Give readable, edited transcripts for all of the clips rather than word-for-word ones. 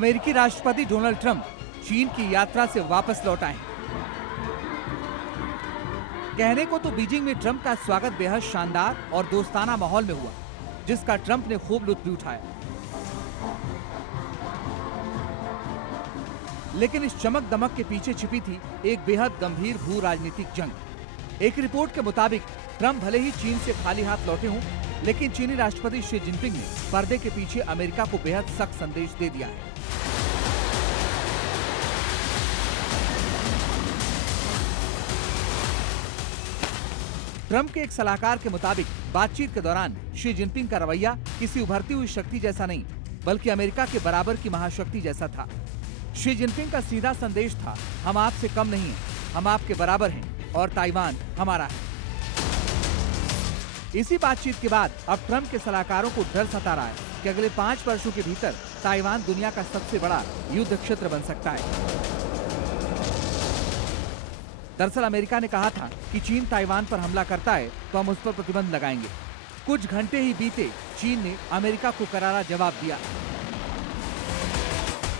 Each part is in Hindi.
अमेरिकी राष्ट्रपति डोनाल्ड ट्रंप चीन की यात्रा से वापस लौट आए। कहने को तो बीजिंग में ट्रंप का स्वागत बेहद शानदार और दोस्ताना माहौल में हुआ, जिसका ट्रंप ने खूब लुत्फ भी उठाया। लेकिन इस चमक दमक के पीछे छिपी थी एक बेहद गंभीर भू राजनीतिक जंग। एक रिपोर्ट के मुताबिक ट्रंप भले ही चीन से खाली हाथ लौटे हों, लेकिन चीनी राष्ट्रपति शी जिनपिंग ने पर्दे के पीछे अमेरिका को बेहद सख्त संदेश दे दिया है। ट्रंप के एक सलाहकार के मुताबिक बातचीत के दौरान शी जिनपिंग का रवैया किसी उभरती हुई शक्ति जैसा नहीं, बल्कि अमेरिका के बराबर की महाशक्ति जैसा था। शी जिनपिंग का सीधा संदेश था, हम आपसे कम नहीं हैं, हम आपके बराबर हैं और ताइवान हमारा है। इसी बातचीत के बाद अब ट्रंप के सलाहकारों को डर सता रहा है कि अगले 5 वर्षों के भीतर ताइवान दुनिया का सबसे बड़ा युद्ध क्षेत्र बन सकता है। दरअसल अमेरिका ने कहा था कि चीन ताइवान पर हमला करता है तो हम उस पर प्रतिबंध लगाएंगे। कुछ घंटे ही बीते, चीन ने अमेरिका को करारा जवाब दिया।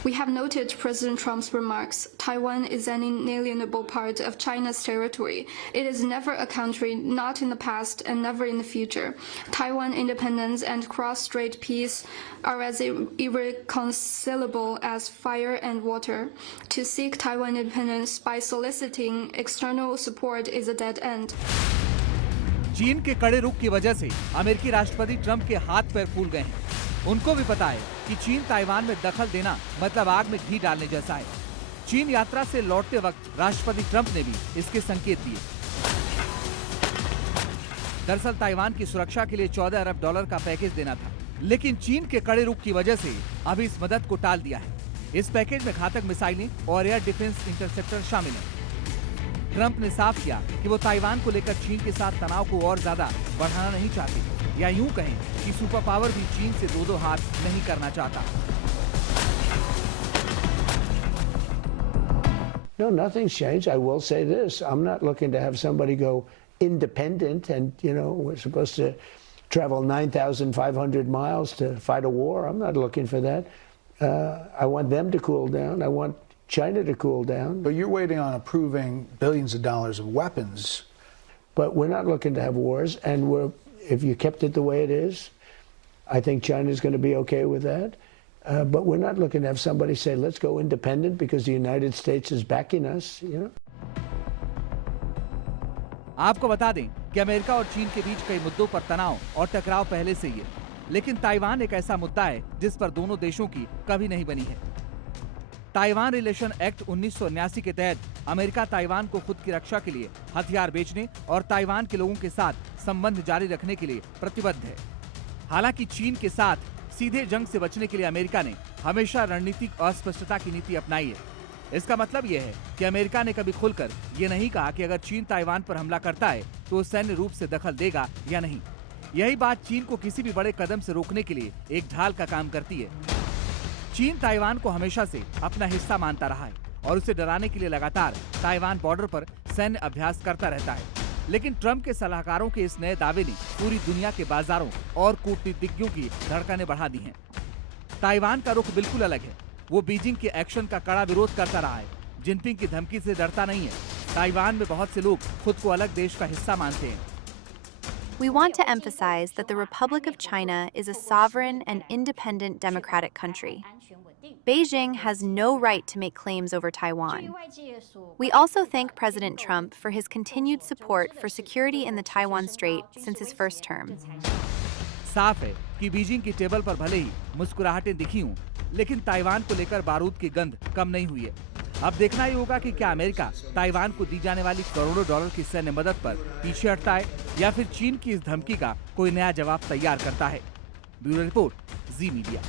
We have noted President Trump's remarks. Taiwan is an inalienable part of China's territory. It is never a country, not in the past and never in the future. Taiwan independence and cross-strait peace are as irreconcilable as fire and water. To seek Taiwan independence by soliciting external support is a dead end. चीन के कड़े रुख की वजह से अमेरिकी राष्ट्रपति ट्रंप के हाथ पैर फूल गए हैं। उनको भी पता है कि चीन ताइवान में दखल देना मतलब आग में घी डालने जैसा है। चीन यात्रा से लौटते वक्त राष्ट्रपति ट्रंप ने भी इसके संकेत दिए। दरअसल ताइवान की सुरक्षा के लिए $14 अरब का पैकेज देना था, लेकिन चीन के कड़े रुख की वजह से अभी इस मदद को टाल दिया है। इस पैकेज में घातक मिसाइलें और एयर डिफेंस इंटरसेप्टर शामिल हैं। ट्रंप ने साफ किया कि वो ताइवान को लेकर चीन के साथ तनाव को और ज्यादा बढ़ाना नहीं चाहते, या यूं कहें कि सुपर पावर भी चीन से दो हाथ नहीं करना चाहता। No, nothing's changed. I will say this. I'm not looking to have somebody go independent and, we're supposed to travel 9,500 miles to fight a war. I'm not looking for that. I want them to cool down. I want China to cool down. But you're waiting on approving billions of dollars of weapons. But we're not looking to have wars, and if you kept it the way it is, I think China's going to be okay with that. But we're not looking to have somebody say, let's go independent because the United States is backing us, आपको बता दें कि अमेरिका और चीन के बीच कई मुद्दों पर तनाव और टकराव पहले से ही है, लेकिन ताइवान एक ऐसा मुद्दा है जिस पर दोनों देशों की कभी नहीं बनी है। ताइवान रिलेशन एक्ट 1979 के तहत अमेरिका ताइवान को खुद की रक्षा के लिए हथियार बेचने और ताइवान के लोगों के साथ संबंध जारी रखने के लिए प्रतिबद्ध है। हालांकि चीन के साथ सीधे जंग से बचने के लिए अमेरिका ने हमेशा रणनीतिक अस्पष्टता की नीति अपनाई है। इसका मतलब यह है कि अमेरिका ने कभी खुलकर ये नहीं कहा कि अगर चीन ताइवान पर हमला करता है तो वो सैन्य रूप से दखल देगा या नहीं। यही बात चीन को किसी भी बड़े कदम से रोकने के लिए एक ढाल का काम करती है। चीन ताइवान को हमेशा से अपना हिस्सा मानता रहा है और उसे डराने के लिए लगातार ताइवान बॉर्डर पर सैन्य अभ्यास करता रहता है। लेकिन ट्रंप के सलाहकारों के इस नए दावे ने पूरी दुनिया के बाजारों और कूटनीतिज्ञों की धड़कनें बढ़ा दी हैं। ताइवान का रुख बिल्कुल अलग है। वो बीजिंग के एक्शन का कड़ा विरोध करता रहा है, जिनपिंग की धमकी से डरता नहीं है। ताइवान में बहुत से लोग खुद को अलग देश का हिस्सा मानते हैं। We want to emphasize that the Republic of China is a sovereign and independent democratic country. Beijing has no right to make claims over Taiwan. We also thank President Trump for his continued support for security in the Taiwan Strait since his first term. साफ है कि बीजिंग की टेबल पर भले ही मुस्कुराहटें दिखी हों, लेकिन ताइवान को लेकर बारूद की गंध कम नहीं हुई है। अब देखना ही होगा कि क्या अमेरिका ताइवान को दी जाने वाली करोड़ों डॉलर की सैन्य मदद पर पीछे हटता है या फिर चीन की इस धमकी का कोई नया जवाब तैयार करता है। ब्यूरो रिपोर्ट, जी मीडिया।